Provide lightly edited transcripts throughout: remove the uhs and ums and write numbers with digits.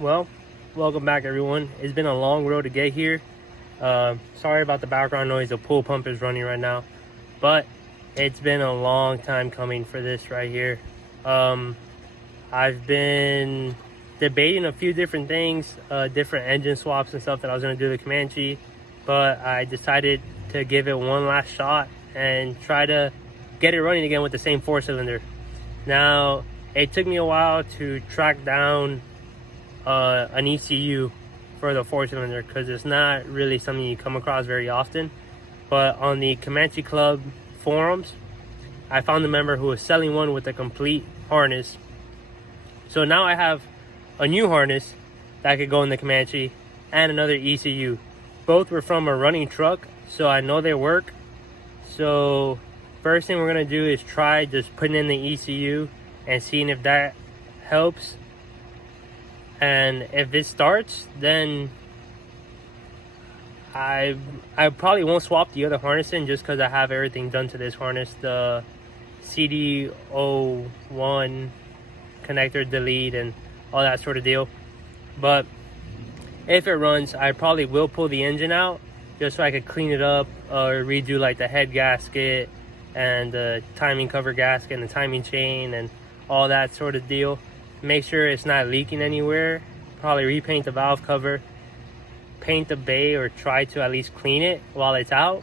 Well, welcome back everyone. It's been a long road to get here. Sorry about the background noise. The pool pump is running right now, but it's been a long time coming for this right here. I've been debating a few different things, different engine swaps and stuff that I was going to do with the Comanche, but I decided to give it one last shot and try to get it running again with the same 4-cylinder. Now, it took me a while to track down an ECU for the 4-cylinder because it's not really something you come across very often. But on the Comanche Club forums, I found a member who was selling one with a complete harness. So now I have a new harness that could go in the Comanche and another ECU. Both were from a running truck, so I know they work. So first thing we're gonna do is try just putting in the ECU and seeing if that helps. And if it starts, then I probably won't swap the other harness in just because I have everything done to this harness. The CD01 connector delete and all that sort of deal. But if it runs, I probably will pull the engine out just so I could clean it up or redo like the head gasket and the timing cover gasket and the timing chain and all that sort of deal. Make sure it's not leaking anywhere. Probably repaint the valve cover, paint the bay, or try to at least clean it while it's out.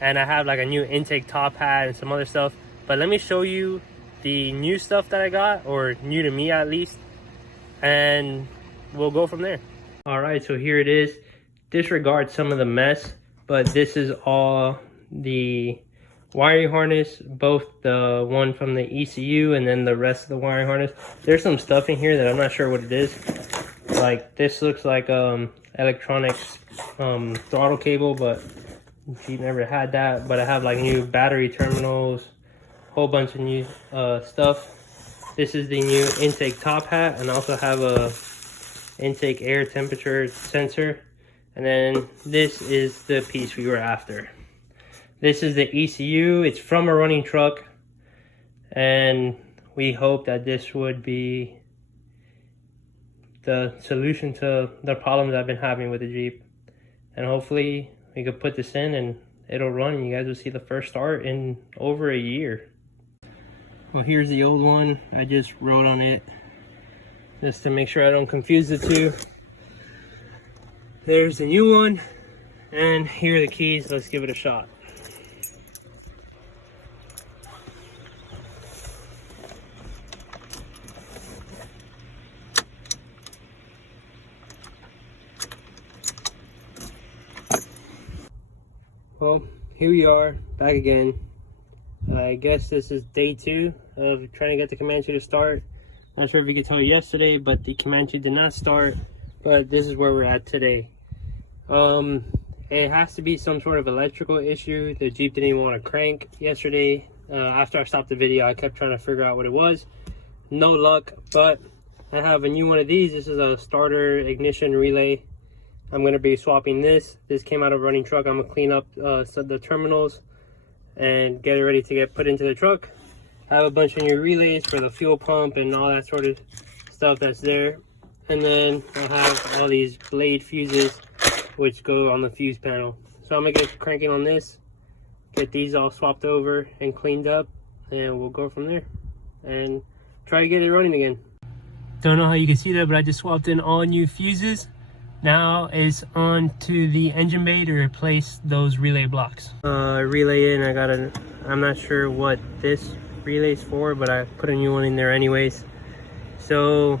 And I have like a new intake top hat and some other stuff. But let me show you the new stuff that I got, or new to me at least, and we'll go from there. All right, so here it is. Disregard some of the mess, but this is all the wiring harness, both the one from the ECU and then the rest of the wiring harness. There's some stuff in here that I'm not sure what it is. Like this looks like electronics throttle cable, but she never had that. But I have like new battery terminals, whole bunch of new stuff. This is the new intake top hat, and I also have a intake air temperature sensor. And then this is the piece we were after. This is the ECU. It's from a running truck, and we hope that this would be the solution to the problems I've been having with the Jeep. And hopefully we could put this in and it'll run and you guys will see the first start in over a year. Well, here's the old one. I just wrote on it just to make sure I don't confuse the two. There's the new one, and here are the keys. Let's give it a shot. Well, here we are, back again. I guess this is day 2 of trying to get the Comanche to start. Not sure if you could tell yesterday, but the Comanche did not start. But this is where we're at today. It has to be some sort of electrical issue. The Jeep didn't even want to crank yesterday. After I stopped the video, I kept trying to figure out what it was. No luck, but I have a new one of these. This is a starter ignition relay. I'm going to be swapping this. This came out of a running truck. I'm going to clean up the terminals and get it ready to get put into the truck. I have a bunch of new relays for the fuel pump and all that sort of stuff that's there. And then I'll have all these blade fuses which go on the fuse panel. So I'm going to get cranking on this, get these all swapped over and cleaned up, and we'll go from there and try to get it running again. Don't know how you can see that, but I just swapped in all new fuses. Now it's on to the engine bay to replace those relay blocks. Relay in, I'm not sure what this relay's for, but I put a new one in there anyways. So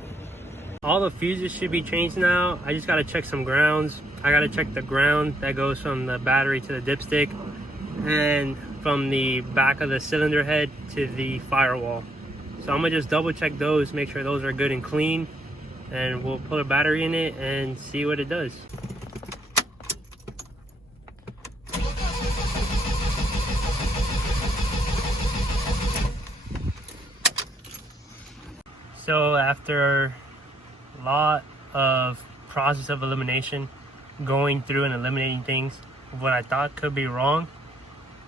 all the fuses should be changed now. I just gotta check some grounds. I gotta check the ground that goes from the battery to the dipstick and from the back of the cylinder head to the firewall. So I'm gonna just double check those, make sure those are good and clean, and we'll put a battery in it and see what it does. So after a lot of process of elimination, going through and eliminating things, what I thought could be wrong,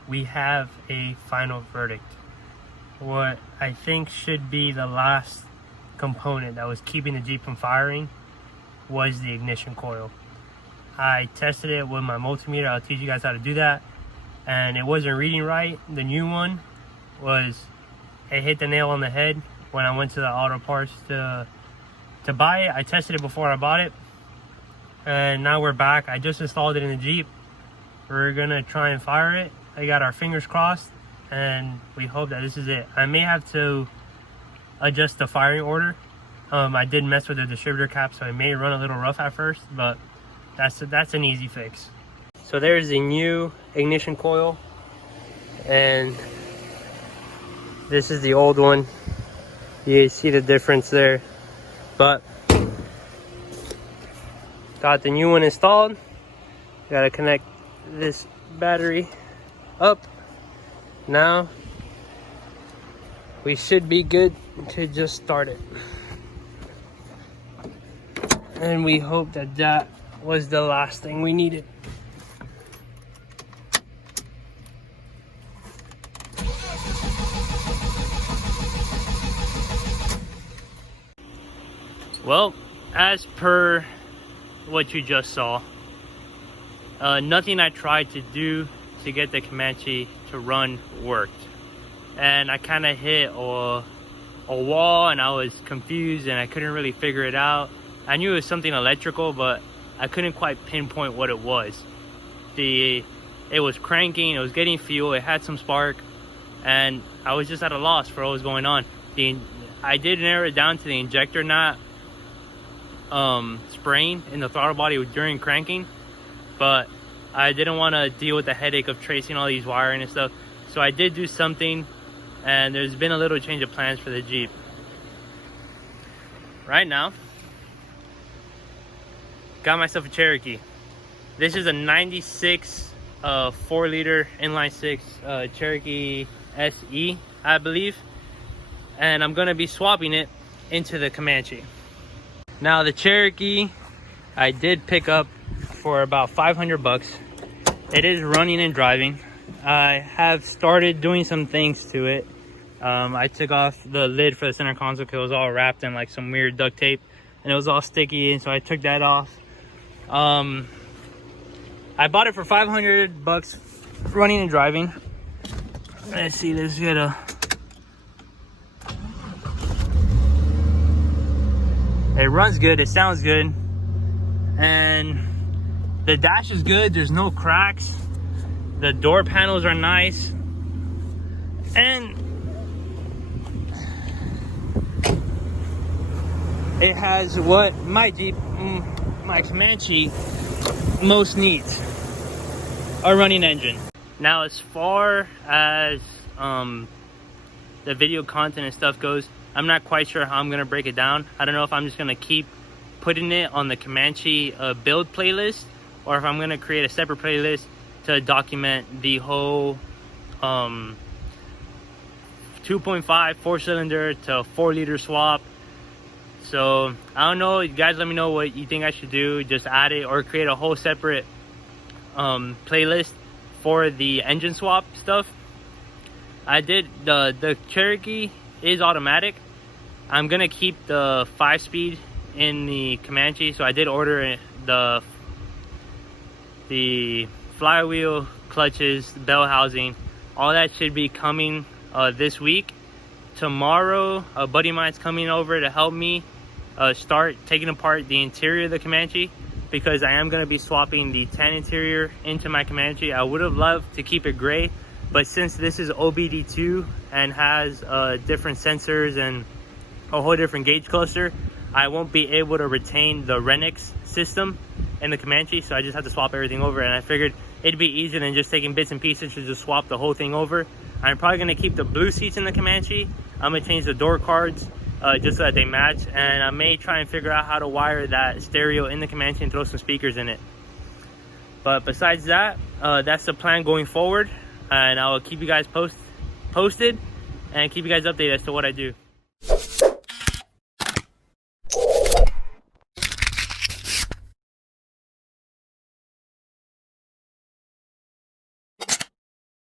we have a final verdict. What I think should be the last component that was keeping the Jeep from firing was the ignition coil. I tested it with my multimeter. I'll teach you guys how to do that. And it wasn't reading right. The new one it hit the nail on the head when I went to the auto parts to buy it. I tested it before I bought it. And now we're back. I just installed it in the Jeep. We're gonna try and fire it. I got our fingers crossed, and we hope that this is it. I may have to adjust the firing order. I did mess with the distributor cap, so it may run a little rough at first, but that's an easy fix. So there's the new ignition coil, and this is the old one. You see the difference there, but got the new one installed. Gotta connect this battery up. Now we should be good to just start it, and we hope that that was the last thing we needed. Well, as per what you just saw, nothing I tried to do to get the Comanche to run worked, and I kind of hit a wall, and I was confused and I couldn't really figure it out. I knew it was something electrical, but I couldn't quite pinpoint what it was. It was cranking, it was getting fuel, it had some spark, and I was just at a loss for what was going on. I did narrow it down to the injector not spraying in the throttle body during cranking, but I didn't want to deal with the headache of tracing all these wiring and stuff, so I did do something, and there's been a little change of plans for the Jeep. Right now, got myself a Cherokee. This is a 96 4-liter inline 6 Cherokee SE, I believe, and I'm gonna be swapping it into the Comanche. Now the Cherokee I did pick up for about 500 bucks. It is running and driving. I have started doing some things to it. I took off the lid for the center console because it was all wrapped in like some weird duct tape, and it was all sticky, and so I took that off. I bought it for 500 bucks running and driving. Let's see, let's get a... It runs good, it sounds good, and the dash is good. There's no cracks. The door panels are nice, and it has what my Jeep, my Comanche most needs: a running engine. Now, as far as the video content and stuff goes, I'm not quite sure how I'm gonna break it down. I don't know if I'm just gonna keep putting it on the Comanche build playlist, or if I'm gonna create a separate playlist to document the whole 2.5 4-cylinder to 4-liter swap. So I don't know, you guys let me know what you think I should do. Just add it or create a whole separate playlist for the engine swap stuff. I did the Cherokee is automatic. I'm gonna keep the 5-speed in the Comanche, so I did order the flywheel, clutches, bell housing, all that should be coming this week. Tomorrow a buddy of mine's coming over to help me start taking apart the interior of the Comanche, because I am going to be swapping the tan interior into my Comanche. I would have loved to keep it gray, but since this is OBD2 and has different sensors and a whole different gauge cluster, I won't be able to retain the Renix system in the Comanche, so I just have to swap everything over. And I figured it'd be easier than just taking bits and pieces to just swap the whole thing over. I'm probably going to keep the blue seats in the Comanche. I'm going to change the door cards just so that they match, and I may try and figure out how to wire that stereo in the Comanche and throw some speakers in it. But besides that, that's the plan going forward, and I will keep you guys posted and keep you guys updated as to what I do.